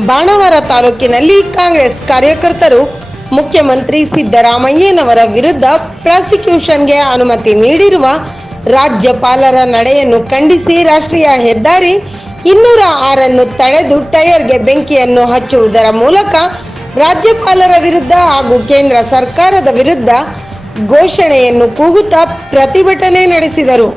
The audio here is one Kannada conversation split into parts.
ಬಾಣಾವರ ತಾಲೂಕಿನಲ್ಲಿ ಕಾಂಗ್ರೆಸ್ ಕಾರ್ಯಕರ್ತರು ಮುಖ್ಯಮಂತ್ರಿ ಸಿದ್ದರಾಮಯ್ಯನವರ ವಿರುದ್ಧ ಪ್ರಾಸಿಕ್ಯೂಷನ್ಗೆ ಅನುಮತಿ ನೀಡಿರುವ ರಾಜ್ಯಪಾಲರ ನಡೆಯನ್ನು ಖಂಡಿಸಿ ರಾಷ್ಟ್ರೀಯ ಹೆದ್ದಾರಿ ಇನ್ನೂರ ಆರನ್ನು ತಡೆದು ಟೈರ್ಗೆ ಬೆಂಕಿಯನ್ನು ಹಚ್ಚುವುದರ ಮೂಲಕ ರಾಜ್ಯಪಾಲರ ವಿರುದ್ಧ ಹಾಗೂ ಕೇಂದ್ರ ಸರ್ಕಾರದ ವಿರುದ್ಧ ಘೋಷಣೆಯನ್ನು ಕೂಗುತ್ತಾ ಪ್ರತಿಭಟನೆ ನಡೆಸಿದರು.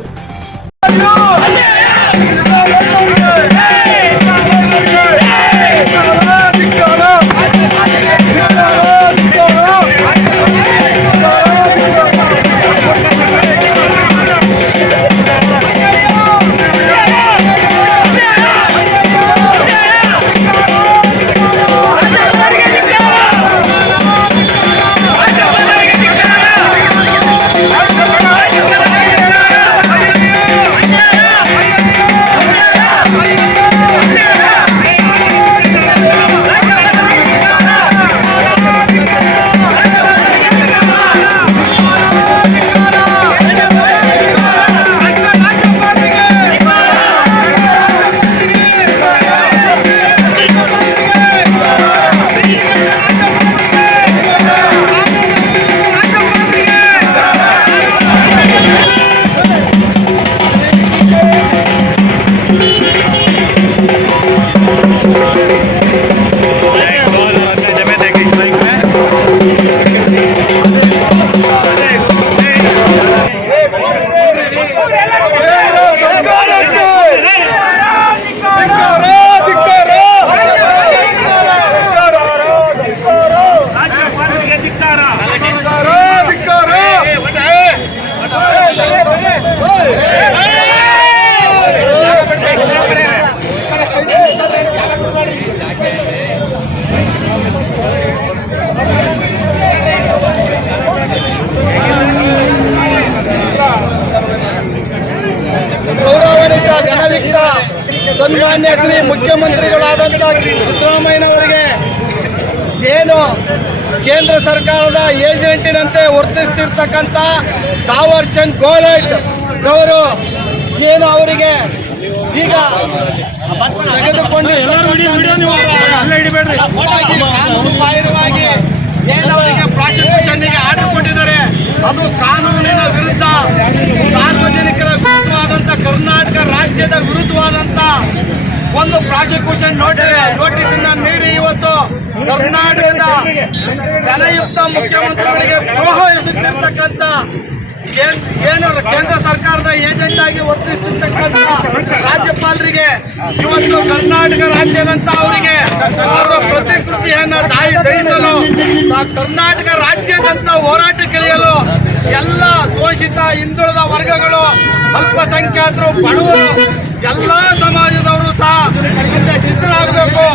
ಸನ್ಮಾನ್ಯ ಶ್ರೀ ಮುಖ್ಯಮಂತ್ರಿಗಳಾದಂಥ ಸಿದ್ದರಾಮಯ್ಯನವರಿಗೆ ಏನು ಕೇಂದ್ರ ಸರ್ಕಾರದ ಏಜೆಂಟಿನಂತೆ ವರ್ತಿಸ್ತಿರ್ತಕ್ಕಂಥ ತಾವರ್ ಚಂದ್ ಗೋಲಟ್ ಅವರು ಏನು ಅವರಿಗೆ ಈಗ ತೆಗೆದುಕೊಂಡಿರುವಾಗಿ ಕಾನೂನು ಬಾಹಿರವಾಗಿ ಏನು ಅವರಿಗೆ ಪ್ರಾಸಿಕ್ಯೂಷನ್ಗೆ ಆರ್ಡರ್ ಕೊಟ್ಟಿದ್ದಾರೆ ಅದು ಕಾನೂನಿನ ವಿರುದ್ಧ ಸಾರ್ವಜನಿಕರ ಪ್ರಾಸಿಕ್ಯೂಷನ್ ನೋಟಿಸ್ ಅನ್ನ ನೀಡಿ ಇವತ್ತು ಕರ್ನಾಟಕದ ಜನಯುಕ್ತ ಮುಖ್ಯಮಂತ್ರಿಗಳಿಗೆ ದ್ರೋಹ ಎಸಗುತ್ತಿರ್ತಕ್ಕಂಥ ಏನು ಕೇಂದ್ರ ಸರ್ಕಾರದ ಏಜೆಂಟ್ ಆಗಿ ವರ್ತಿಸ್ತಿರ್ತಕ್ಕಂಥ ರಾಜ್ಯಪಾಲರಿಗೆ, ಇವತ್ತು ಕರ್ನಾಟಕ ರಾಜ್ಯದಂತ ಅವರಿಗೆ ಅವರ ಪ್ರತಿಕೃತಿಯನ್ನು ದಹಿಸಲು ಕರ್ನಾಟಕ ರಾಜ್ಯದಂತ ಹೋರಾಟಕ್ಕಿಳಿಯಲು ಎಲ್ಲ ಶೋಷಿತ ಹಿಂದುಳಿದ ವರ್ಗಗಳು ಅಲ್ಪಸಂಖ್ಯಾತರು ಬಡವರು, ಎಲ್ಲ ಸಮಾಜದವರು ಸಹ ಮುಂದೆ ಸಿದ್ಧರಾಗಬೇಕು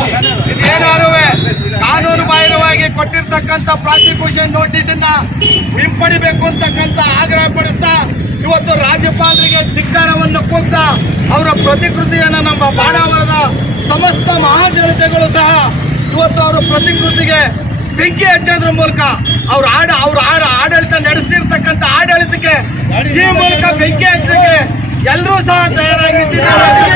ಇದೇನಾರು ಕಾನೂನು ಬಾಹಿರವಾಗಿ ಕೊಟ್ಟಿರ್ತಕ್ಕಂಥ ಪ್ರಾಸಿಕ್ಯೂಷನ್ ನೋಟಿಸ್ ಅನ್ನ ಹಿಂಪಡಿಬೇಕು ಅಂತಕ್ಕಂಥ ಆಗ್ರಹ ಪಡಿಸ್ತಾ, ಇವತ್ತು ರಾಜ್ಯಪಾಲರಿಗೆ ಧಿಕ್ಕಾರವನ್ನು ಕೂಗ್ತಾ ಅವರ ಪ್ರತಿಕೃತಿಯನ್ನು ನಮ್ಮ ಬಾಣಾವರದ ಸಮಸ್ತ ಮಹಾಜನತೆಗಳು ಸಹ ಇವತ್ತು ಅವರ ಪ್ರತಿಕೃತಿಗೆ ಬೆಂಕಿ ಹಚ್ಚೋದ್ರ ಮೂಲಕ ಅವ್ರ ಆಡ ಅವ್ರ ಆಡ, ಆಡಳಿತ ನಡೆಸ್ತಿರ್ತಕ್ಕಂಥ ಆಡಳಿತಕ್ಕೆ ಈ ಮೂಲಕ ಬೆಂಕಿ ಹಚ್ಚಕ್ಕೆ ಎಲ್ಲರೂ ಸಹ ತಯಾರಾಗಿ ನಿಂತಿದ್ದಾರೆ ರಾಜ್ಯಪಾಲರಿಗೆ